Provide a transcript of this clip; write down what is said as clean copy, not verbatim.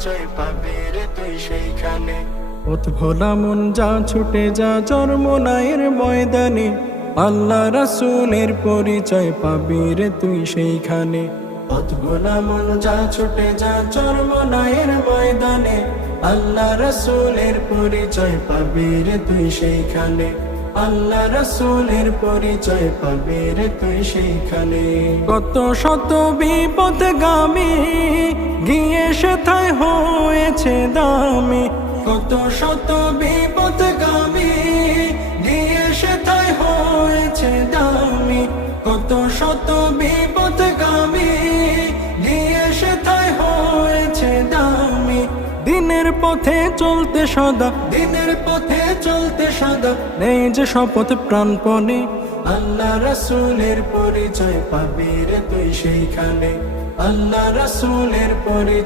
পরিচয় পাবি রে তুই সেইখানে। পথ ভোলা মন যা ছুটে যা চরমোনাইয়ের ময়দানে, আল্লাহ রাসূলের পরিচয় পাবি রে তুই সেইখানে। পথ ভোলা মন যা ছুটে যা চরমোনাইয়ের ময়দানে, আল্লাহ রাসূলের পরিচয় পাবি রে তুই সেইখানে। আল্লাহ রাসূলের পরিচয় পাবি রে তুই সেইখানে। কত শত বিপদগামী গিয়ে সেথায় হয়েছে দামি, কত শত বিপদগামী গিয়ে সেথায় হয়েছে দামি। কত শত বিপদগামী গিয়ে সেথায় হয়েছে দামি। দিনের পথে চলতে সদা, দিনের পথে চলতে সদা, নেই যে শপথ প্রাণপণে, আল্লাহ রাসূলের পরিচয় পাবি রে তুই সেইখানে। আল্লাহ রাসূলের পরিচয়